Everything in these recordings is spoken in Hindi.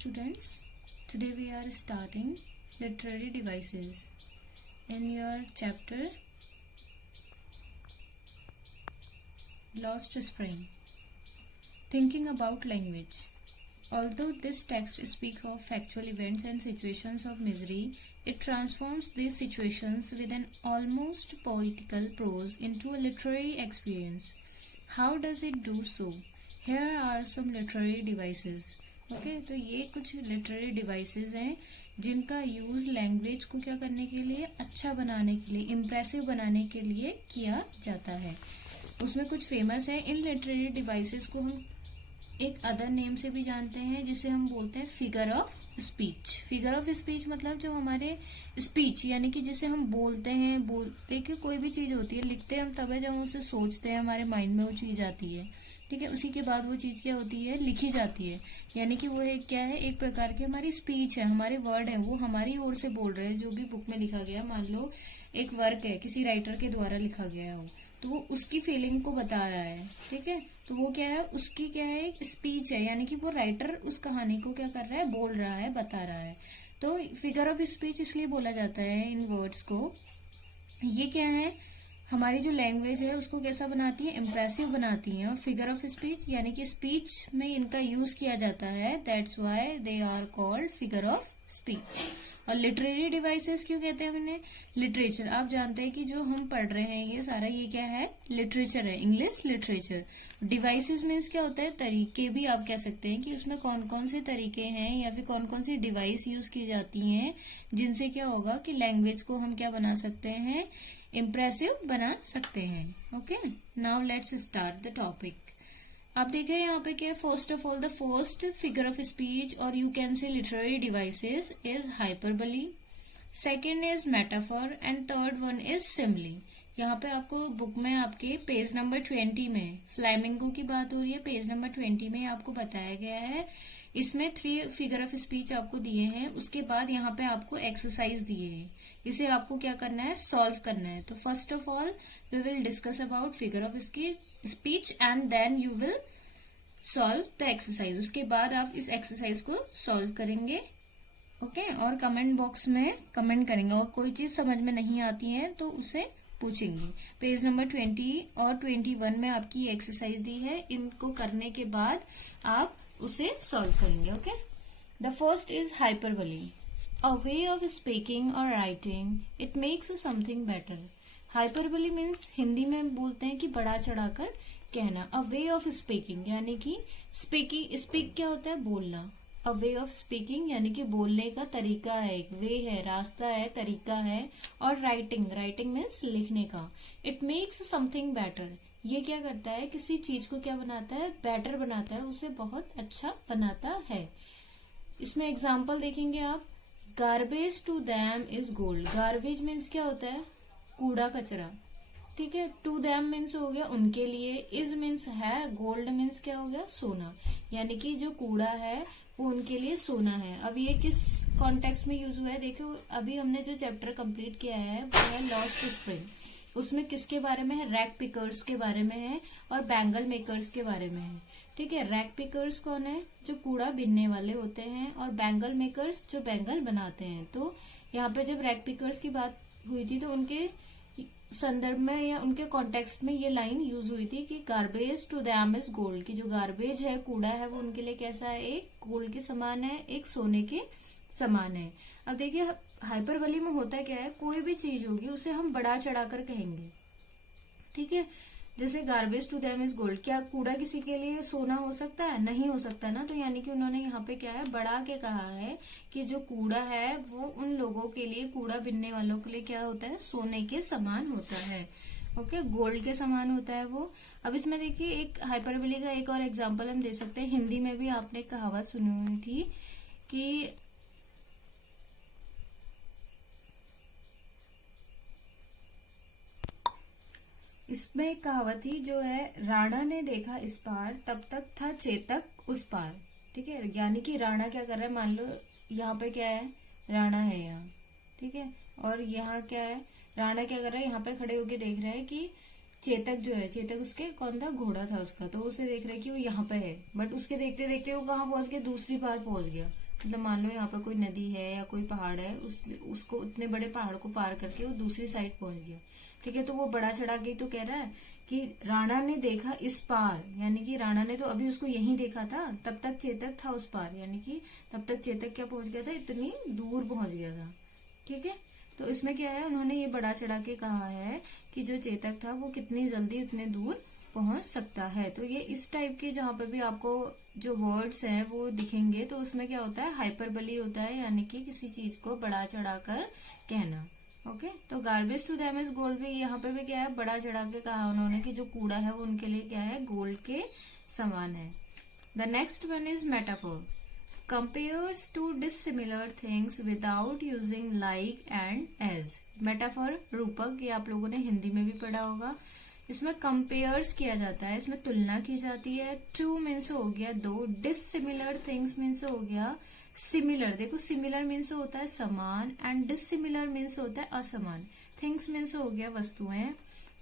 students, today we are starting literary devices in your chapter Lost Spring. Thinking about language. Although this text speaks of factual events and situations of misery, it transforms these situations with an almost poetical prose into a literary experience. How does it do so? Here are some literary devices. तो ये कुछ लिटरेरी डिवाइसेस हैं जिनका यूज लैंग्वेज को क्या करने के लिए, अच्छा बनाने के लिए, इम्प्रेसिव बनाने के लिए किया जाता है. उसमें कुछ फेमस है. इन लिटरेरी डिवाइसेस को हम एक अदर नेम से भी जानते हैं जिसे हम बोलते हैं figure of speech. Figure of speech मतलब जो हमारे स्पीच यानी कि जिसे हम बोलते हैं, देखिए कोई भी चीज होती है, लिखते हैं हम तब है जब हम उसे सोचते हैं, हमारे माइंड में वो चीज आती है. ठीक है, उसी के बाद वो चीज क्या होती है, लिखी जाती है. यानी कि वो एक क्या है, एक प्रकार की हमारी स्पीच है, हमारे वर्ड है, वो हमारी ओर से बोल रहे हैं. जो भी बुक में लिखा गया, मान लो एक वर्क है, किसी राइटर के द्वारा लिखा गया हो, तो वो उसकी फीलिंग को बता रहा है. ठीक है, तो वो क्या है, उसकी क्या है, एक स्पीच है. यानी कि वो राइटर उस कहानी को क्या कर रहा है, बोल रहा है, बता रहा है. तो फिगर ऑफ स्पीच इसलिए बोला जाता है इन वर्ड्स को. ये क्या है, हमारी जो लैंग्वेज है उसको कैसा बनाती है, इम्प्रेसिव बनाती है. और फिगर ऑफ स्पीच यानी कि स्पीच में इनका यूज किया जाता है. That's why they are called figure of speech. और लिटरेरी डिवाइसेस क्यों कहते हैं हमने, लिटरेचर. आप जानते हैं कि जो हम पढ़ रहे हैं ये सारा, ये क्या है, लिटरेचर है, इंग्लिश लिटरेचर. डिवाइसेस मीन्स क्या होता है, तरीके भी आप कह सकते हैं कि उसमें कौन कौन से तरीके हैं या फिर कौन कौन सी डिवाइस यूज की जाती हैं जिनसे क्या होगा कि लैंग्वेज को हम क्या बना सकते हैं, इम्प्रेसिव बना सकते हैं. Okay, now let's start the topic. आप देख रहे हैं यहाँ पे क्या है, first of all the first figure of speech और you can say literary devices is hyperbole, second is metaphor and third one is simile. यहाँ पे आपको बुक में आपके पेज नंबर 20 में फ्लैमिंगो की बात हो रही है. पेज नंबर 20 में आपको बताया गया है. इसमें 3 फिगर ऑफ स्पीच आपको दिए हैं. उसके बाद यहाँ पे आपको एक्सरसाइज दिए हैं. इसे आपको क्या करना है, सॉल्व करना है. तो first of all we will discuss about figure of speech and then you will solve the exercise. उसके बाद आप इस एक्सरसाइज को सॉल्व करेंगे. ओके, और कमेंट बॉक्स में कमेंट करेंगे. और कोई चीज समझ में नहीं आती है तो उसे पूछेंगे. पेज नंबर 20 और 21 में आपकी एक्सरसाइज दी है. इनको करने के बाद आप उसे सॉल्व करेंगे. Okay, the first is hyperbole. A way of speaking or writing, it makes something better. Hyperbole means Hindi में बोलते हैं कि बढ़ा चढ़ाकर कहना. A way of speaking यानी कि speak क्या होता है, बोलना. A way of speaking यानी कि बोलने का तरीका है, एक वे है, रास्ता है, तरीका है. और writing means लिखने का. It makes something better. ये क्या करता है, किसी चीज को क्या बनाता है, बेटर बनाता है, उसे बहुत अच्छा बनाता है. इसमें एग्जाम्पल देखेंगे आप. Garbage to them is gold. Garbage means क्या होता है, कूड़ा कचरा. ठीक है, टू दैम मीन्स हो गया उनके लिए, इज मीन्स है, गोल्ड मीन्स क्या हो गया, सोना. यानी कि जो कूड़ा है वो उनके लिए सोना है. अब ये किस कॉन्टेक्स्ट में यूज हुआ है, देखो अभी हमने जो चैप्टर कंप्लीट किया है वो है लॉस्ट स्प्रिंग. उसमें किसके बारे में है, रैग पिकर्स के बारे में है और बैंगल मेकर्स के बारे में है. ठीक है, रैग पिकर्स कौन है, जो कूड़ा बीनने वाले होते हैं, और बैंगल मेकर्स जो बैंगल बनाते हैं. तो यहाँ पे जब रैग पिकर्स की बात हुई थी तो उनके संदर्भ में या उनके कॉन्टेक्स्ट में ये लाइन यूज हुई थी कि garbage to them is gold, की जो गार्बेज है, कूड़ा है, वो उनके लिए कैसा है, एक गोल्ड के समान है, एक सोने के समान है. अब देखिए हाइपरबली में होता क्या है, कोई भी चीज होगी उसे हम बढ़ा चढ़ाकर कहेंगे. ठीक है, जैसे garbage to them is gold, क्या कूड़ा किसी के लिए सोना हो सकता है, नहीं हो सकता ना. तो यानी कि उन्होंने यहाँ पे क्या है, बढ़ा के कहा है कि जो कूड़ा है वो उन लोगों के लिए, कूड़ा बीनने वालों के लिए क्या होता है, सोने के समान होता है. ओके, गोल्ड के समान होता है वो. अब इसमें देखिए एक हाइपरबली का एक और एग्जाम्पल हम दे सकते हैं. हिंदी में भी आपने कहावत सुनी हुई थी कि इसमें एक कहावत थी जो है, राणा ने देखा इस पार तब तक था चेतक उस पार. ठीक है, यानी कि राणा क्या कर रहा है, मान लो यहाँ पे क्या है, राणा है यहाँ. ठीक है, और यहाँ क्या है, राणा क्या कर रहा है, यहाँ पे खड़े होके देख रहा है कि चेतक जो है, चेतक उसके कौन था, घोड़ा था उसका. तो उसे देख रहा है कि वो यहाँ पे है, बट उसके देखते देखते वो कहाँ पहुंच गया, दूसरी पार पहुंच गया. मतलब मान लो यहाँ पर कोई नदी है या कोई पहाड़ है, उसको उतने बड़े पहाड़ को पार करके वो दूसरी साइड पहुंच गया, ठीक है। तो वो बड़ा चढ़ा के तो कह रहा है कि राणा ने देखा इस पार, यानी कि राणा ने तो अभी उसको यहीं देखा था, तब तक चेतक था उस पार, यानी कि तब तक चेतक क्या पहुंच गया था, इतनी दूर पहुंच गया था, ठीक है। तो इसमें क्या है, उन्होंने ये बड़ा चढ़ा के कहा है कि जो चेतक था वो कितनी जल्दी उतने दूर पहुंच सकता है। तो ये इस टाइप के जहां पर भी आपको जो वर्ड्स हैं वो दिखेंगे तो उसमें क्या होता है, हाइपरबली होता है, यानी कि किसी चीज को बड़ा चढ़ाकर कहना। ओके, तो garbage to them is gold भी यहाँ पे भी क्या है, बड़ा चढ़ा के कहा उन्होंने कि जो कूड़ा है वो उनके लिए क्या है, गोल्ड के समान है। The next one is metaphor, compares two dissimilar things without using like and as। Metaphor रूपक, ये आप लोगों ने हिंदी में भी पढ़ा होगा। इसमें कंपेयर्स किया जाता है, इसमें तुलना की जाती है। टू मीन्स हो गया दो, डिसिमिलर थिंग्स मीन्स हो गया सिमिलर। देखो सिमिलर मीन्स होता है समान एंड डिसिमिलर मीन्स होता है असमान। थिंग्स मीन्स हो गया वस्तुएं,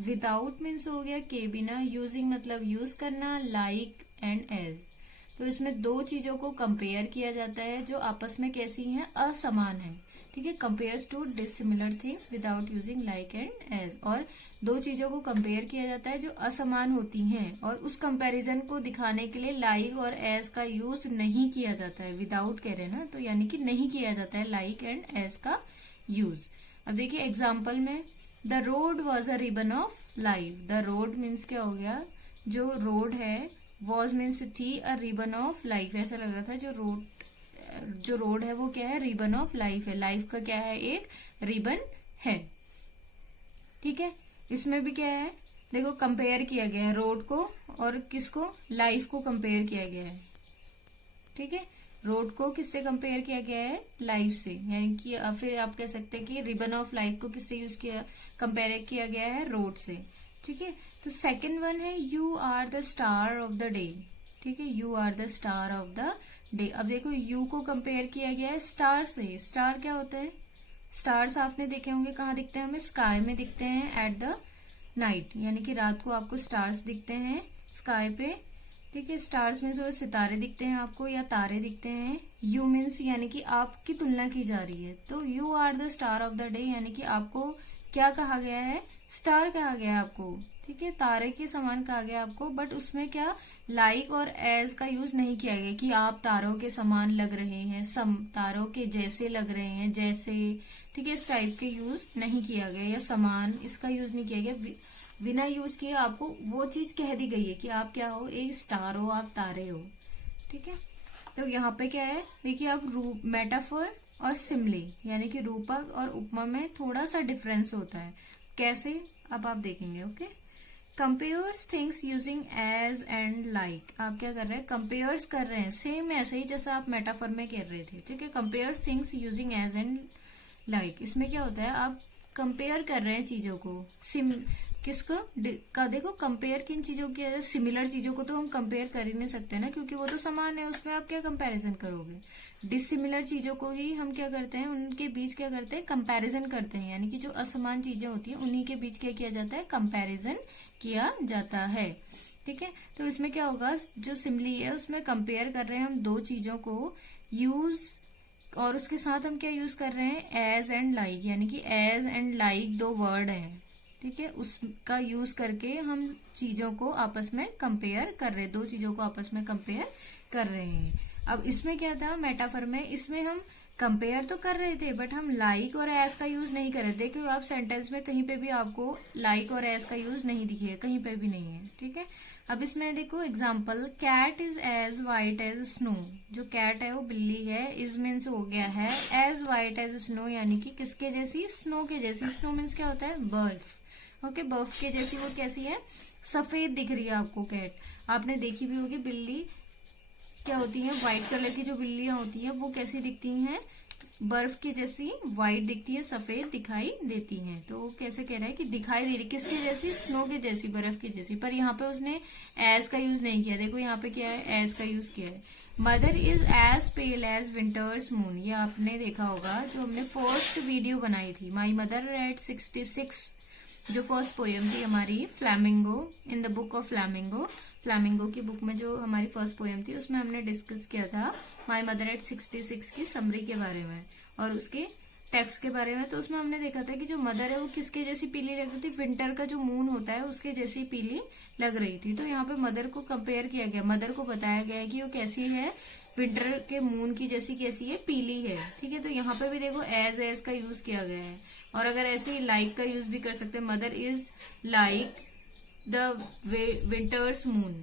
विदाउट मीन्स हो गया के बिना, यूजिंग मतलब यूज करना, लाइक एंड एज। तो इसमें दो चीजों को कंपेयर किया जाता है जो आपस में कैसी हैं, असमान है, ठीक है। Compares to dissimilar things without using like and as. और दो चीजों को कंपेयर किया जाता है जो असमान होती हैं और उस कंपैरिजन को दिखाने के लिए लाइक और एज का यूज नहीं किया जाता है। विदाउट कह रहे हैं ना, तो यानी कि नहीं किया जाता है लाइक एंड एज का यूज। अब देखिए एग्जाम्पल में, the road was a ribbon of life. The road means क्या हो गया, जो रोड है, वॉज मीन्स थी, अ रिबन ऑफ लाइफ, ऐसा लग रहा था जो रोड है वो क्या है, रिबन ऑफ लाइफ है। लाइफ का क्या है, एक रिबन है, ठीक है। इसमें भी क्या है, देखो कंपेयर किया गया है रोड को और किसको, लाइफ को कंपेयर किया गया है, ठीक है। रोड को किससे कंपेयर किया गया है, लाइफ से, यानी कि फिर आप कह सकते हैं कि रिबन ऑफ लाइफ को किससे यूज किया, कंपेयर किया गया है, रोड से, ठीक है। तो सेकंड वन है you are the star of the day, ठीक है, you are the star of the day. अब देखो यू को कंपेयर किया गया है स्टार से। स्टार क्या होता है, स्टार्स आपने देखे होंगे कहाँ दिखते हैं, हमें स्काई में दिखते हैं एट द नाइट, यानी कि रात को आपको स्टार्स दिखते हैं स्काई पे, ठीक है। स्टार्स में जो सितारे दिखते हैं आपको या तारे दिखते हैं। यू मीन्स यानी कि आपकी तुलना की जा रही है, तो you are the star of the day, यानी कि आपको क्या कहा गया है, स्टार कहा गया है आपको, ठीक है, तारे के समान कहा गया आपको। बट उसमें क्या, लाइक और एज का यूज नहीं किया गया कि आप तारों के समान लग रहे हैं, तारों के जैसे लग रहे हैं, जैसे, ठीक है, इस टाइप के यूज नहीं किया गया, या समान इसका यूज नहीं किया गया। बिना यूज किए आपको वो चीज कह दी गई है कि आप क्या हो, एक स्टार हो, आप तारे हो, ठीक है। तो यहाँ पे क्या है, देखिए आप मेटाफोर और सिमले यानी कि रूपक और उपमा में थोड़ा सा डिफरेंस होता है। कैसे, अब आप देखेंगे। Okay, compares things using as and like. आप क्या कर रहे हैं, कंपेयर्स कर रहे हैं, सेम ऐसे ही जैसा आप मेटाफोर में कर रहे थे, ठीक है। Compares things using as and like, इसमें क्या होता है, आप कंपेयर कर रहे हैं चीजों को, किसको का, देखो कंपेयर किन चीजों की, सिमिलर चीजों को तो हम कंपेयर कर ही नहीं सकते ना, क्योंकि वो तो समान है, उसमें आप क्या कंपैरिजन करोगे। डिसिमिलर चीजों को ही हम क्या करते हैं, उनके बीच क्या करते हैं, कंपैरिजन करते हैं, यानी कि जो असमान चीजें होती हैं उन्हीं के बीच क्या किया जाता है, कंपैरिजन किया जाता है, ठीक है। तो इसमें क्या होगा, जो सिमिली है उसमें कंपेयर कर रहे हैं हम दो चीजों को, यूज और उसके साथ हम क्या यूज कर रहे हैं, एज एंड लाइक, यानी कि एज एंड लाइक दो वर्ड है, ठीक है, उसका यूज करके हम चीजों को आपस में कंपेयर कर रहे हैं, दो चीजों को आपस में कंपेयर कर रहे हैं। अब इसमें क्या था, मेटाफर में, इसमें हम कंपेयर तो कर रहे थे बट हम लाइक और एज का यूज नहीं कर रहे। देखो आप सेंटेंस में कहीं पे भी आपको लाइक और एज का यूज नहीं दिखे, कहीं पे भी नहीं है, ठीक है। अब इसमें देखो example, cat is as white as snow. जो कैट है वो बिल्ली है, इज मीन्स हो गया है एज व्हाइट एज स्नो, यानी कि किसके जैसी, स्नो के जैसी। स्नो मीन्स क्या होता है, बर्फ, ओके, बर्फ के जैसी। वो कैसी है, सफेद दिख रही है आपको कैट। आपने देखी भी होगी बिल्ली क्या होती है, व्हाइट कलर की जो बिल्लियां होती हैं वो कैसी दिखती हैं, बर्फ की जैसी व्हाइट दिखती है, सफेद दिखाई देती हैं। तो वो कैसे कह रहा है कि दिखाई दे रही, किसके जैसी, स्नो के जैसी, बर्फ की जैसी। पर यहाँ पे उसने एज का यूज नहीं किया, देखो यहाँ पे क्या है, एज का यूज किया है। Mother is as pale as winter's moon, ये आपने देखा होगा जो हमने फर्स्ट वीडियो बनाई थी, माई मदर एट 66 जो फर्स्ट पोएम थी हमारी flamingo, in the book of flamingo, flamingo की बुक में जो हमारी फर्स्ट पोएम थी उसमें हमने डिस्कस किया था माय मदर एट 66 की समरी के बारे में और उसके टेक्स्ट के बारे में। तो उसमें हमने देखा था कि जो मदर है वो किसके जैसी पीली लग रही थी, विंटर का जो मून होता है उसके जैसी पीली लग रही थी। तो यहाँ पे मदर को कंपेयर किया गया, मदर को बताया गया है कि वो कैसी है, विंटर के मून की जैसी कैसी है, पीली है। ठीक है, तो यहाँ पे भी देखो एज का यूज किया गया है और अगर ऐसे लाइक का यूज भी कर सकते हैं, mother is like the winters moon.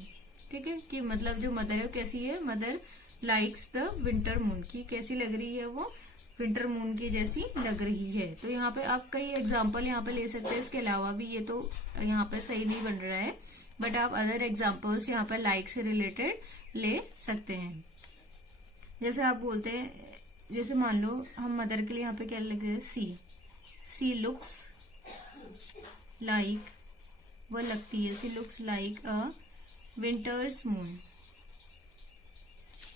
ठीक है, कि मतलब जो मदर है वो कैसी है, mother likes the winter moon, की कैसी लग रही है वो, विंटर मून की जैसी लग रही है। तो यहाँ पे आप कई एग्जाम्पल यहाँ पे ले सकते हैं, इसके अलावा भी ये तो यहाँ पे सही नहीं बन रहा है, बट आप अदर एग्जाम्पल्स यहाँ पे लाइक से रिलेटेड ले सकते हैं। जैसे आप बोलते हैं, जैसे मान लो हम मदर के लिए यहाँ पे क्या लिख रहे हैं, सी लुक्स लाइक, वह लगती है, she looks like a winter's moon,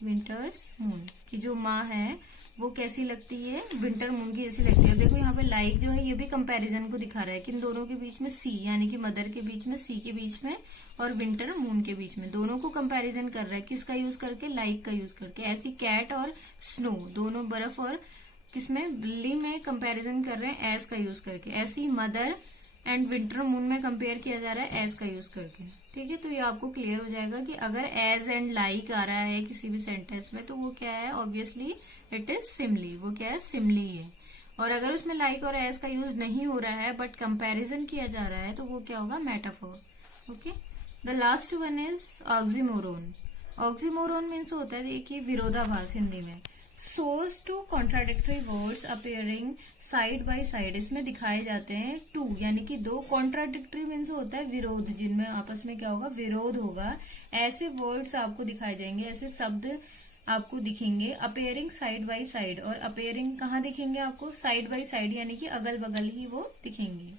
winter's moon की जो माँ है वो कैसी लगती है, विंटर मून की जैसी लगती है। देखो यहाँ पे लाइक जो है ये भी कंपैरिजन को दिखा रहा है कि इन दोनों के बीच में, सी यानी कि मदर के बीच में, सी के बीच में और विंटर मून के बीच में, दोनों को कंपैरिजन कर रहा है, किसका यूज करके, लाइक का यूज करके। ऐसी कैट और स्नो, दोनों बर्फ और किसमें, बिल्ली में कंपैरिजन कर रहे हैं एज का यूज करके। ऐसी मदर एंड विंटर मून में कंपेयर किया जा रहा है एज का यूज करके। ठीक है, तो ये आपको क्लियर हो जाएगा कि अगर एज एंड लाइक आ रहा है किसी भी सेंटेंस में तो वो क्या है, ऑब्वियसली इट इज सिमली, वो क्या है, सिमली है। और अगर उसमें लाइक और एज का यूज नहीं हो रहा है बट कंपैरिजन किया जा रहा है तो वो क्या होगा, metaphor. Okay, the last one is oxymoron. Oxymoron means होता है, देखिए, विरोधाभास हिंदी में। Shows two contradictory words appearing side by side, इसमें दिखाए जाते हैं टू यानी कि दो, कॉन्ट्राडिक्टरी मीन्स होता है विरोध, जिनमें आपस में क्या होगा, विरोध होगा। ऐसे वर्ड्स आपको दिखाए जाएंगे, ऐसे शब्द आपको दिखेंगे अपेयरिंग साइड बाय साइड। और अपेयरिंग कहाँ दिखेंगे आपको, साइड बाय साइड यानी कि अगल बगल ही वो दिखेंगे।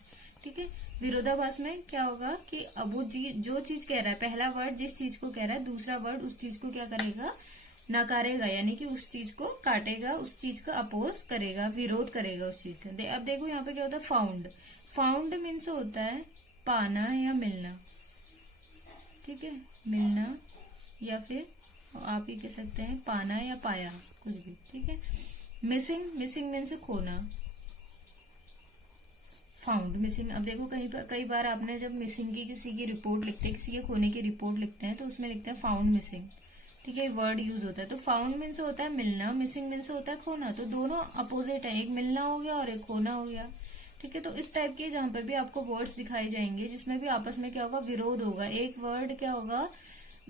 ठीक है, विरोधाभास में क्या होगा कि अब वो जो चीज कह रहा है, पहला वर्ड जिस चीज को कह रहा है, दूसरा वर्ड उस चीज को क्या करेगा, नकारेगा, यानी कि उस चीज को काटेगा, उस चीज का अपोज करेगा, विरोध करेगा उस चीज का। अब देखो यहाँ पे क्या होता है, फाउंड। फाउंड मीन्स होता है पाना या मिलना। ठीक है, मिलना या फिर आप ही कह सकते हैं पाना या पाया, कुछ भी। ठीक है, मिसिंग, मिसिंग मीन्स खोना, फाउंड, मिसिंग। अब देखो कई बार आपने जब मिसिंग की किसी की रिपोर्ट लिखते हैं, किसी के खोने की रिपोर्ट लिखते हैं तो उसमें लिखते हैं फाउंड मिसिंग। ठीक है, वर्ड यूज होता है। तो फाउंड मीन्स होता है मिलना, मिसिंग मीन्स होता है खोना। तो दोनों अपोजिट है, एक मिलना हो गया और एक खोना हो गया। ठीक है, तो इस टाइप के जहां पर भी आपको वर्ड्स दिखाए जाएंगे जिसमें भी आपस में क्या होगा, विरोध होगा, एक वर्ड क्या होगा,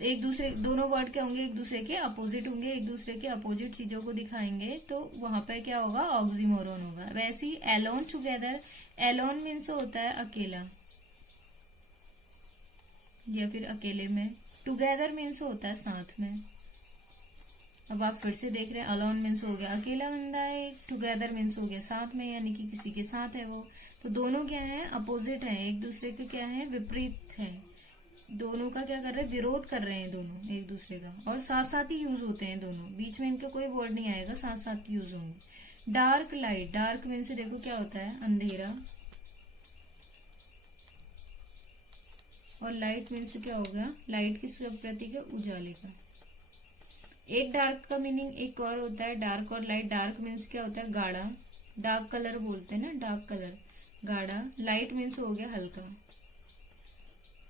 एक दूसरे, दोनों वर्ड क्या होंगे, एक दूसरे के अपोजिट होंगे, एक दूसरे के अपोजिट चीजों को दिखाएंगे, तो वहां पर क्या होगा, ऑक्सीमोरोन होगा। वैसे ही एलोन टुगेदर, एलोन मीन्स होता है अकेला या फिर अकेले में, टुगेदर मीन्स होता है साथ में। अब आप फिर से देख रहे हैं, अलोन मीन्स हो गया अकेला बंदा है, टुगेदर मीन्स हो गया साथ में, यानी कि किसी के साथ है वो। तो दोनों क्या है, अपोजिट है, एक दूसरे के क्या है, विपरीत है। दोनों का क्या कर रहे हैं, विरोध कर रहे हैं दोनों एक दूसरे का, और साथ साथ ही यूज होते हैं दोनों, बीच में इनका कोई वर्ड नहीं आएगा, साथ साथ यूज होंगे। डार्क लाइट, डार्क मीन्स देखो क्या होता है, अंधेरा, और लाइट मीन्स क्या होगा, लाइट किसका प्रतीक है, उजाले का। एक डार्क का मीनिंग एक और होता है, डार्क और लाइट। डार्क मीन्स क्या होता है, गाढ़ा, डार्क कलर बोलते हैं ना, डार्क कलर, गाढ़ा। लाइट मीन्स हो गया हल्का।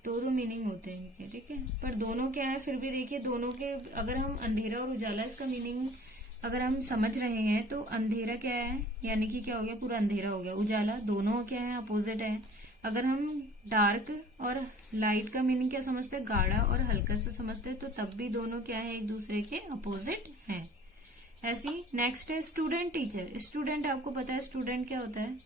दो मीनिंग होते हैं इनके। ठीक है, पर दोनों क्या है, फिर भी देखिए दोनों के, अगर हम अंधेरा और उजाला इसका मीनिंग अगर हम समझ रहे हैं तो अंधेरा क्या है, यानी कि क्या हो गया, पूरा अंधेरा हो गया। उजाला, दोनों क्या है, अपोजिट है। अगर हम डार्क और लाइट का मीनिंग क्या समझते हैं, गाढ़ा और हल्का से समझते हैं, तो तब भी दोनों क्या है, एक दूसरे के अपोजिट हैं। ऐसी नेक्स्ट है स्टूडेंट टीचर। स्टूडेंट आपको पता है स्टूडेंट क्या होता है,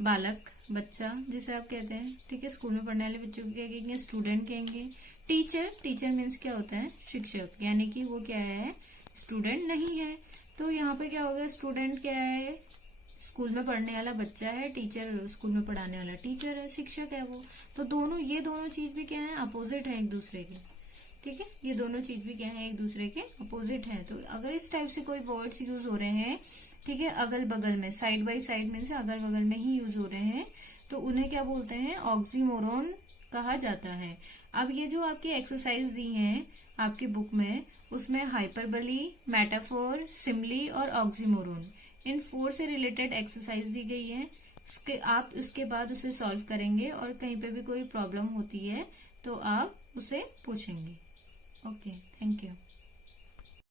बालक, बच्चा जिसे आप कहते हैं। ठीक है, स्कूल में पढ़ने वाले बच्चों को क्या कहेंगे, स्टूडेंट कहेंगे। टीचर, टीचर मीन्स क्या होता है, शिक्षक, यानी कि वो क्या है, स्टूडेंट नहीं है। तो यहाँ पे क्या होगा, स्टूडेंट क्या है, स्कूल में पढ़ने वाला बच्चा है, टीचर स्कूल में पढ़ाने वाला टीचर है, शिक्षक है वो। तो दोनों, ये दोनों चीज भी क्या है, अपोजिट है एक दूसरे के। ठीक है, ये दोनों चीज भी क्या है, एक दूसरे के अपोजिट है। तो अगर इस टाइप से कोई वर्ड्स यूज हो रहे हैं, ठीक है, अगल बगल में, साइड बाय साइड में से अगल बगल में ही यूज हो रहे हैं, तो उन्हें क्या बोलते हैं, ऑक्सीमोरोन कहा जाता है। अब ये जो आपकी एक्सरसाइज दी हैं आपकी बुक में, उसमें हाइपरबली, मेटाफोर, सिमली और ऑक्सीमोरोन, इन 4 से रिलेटेड एक्सरसाइज दी गई है। आप उसके बाद उसे सॉल्व करेंगे और कहीं पे भी कोई प्रॉब्लम होती है तो आप उसे पूछेंगे। Okay, thank you.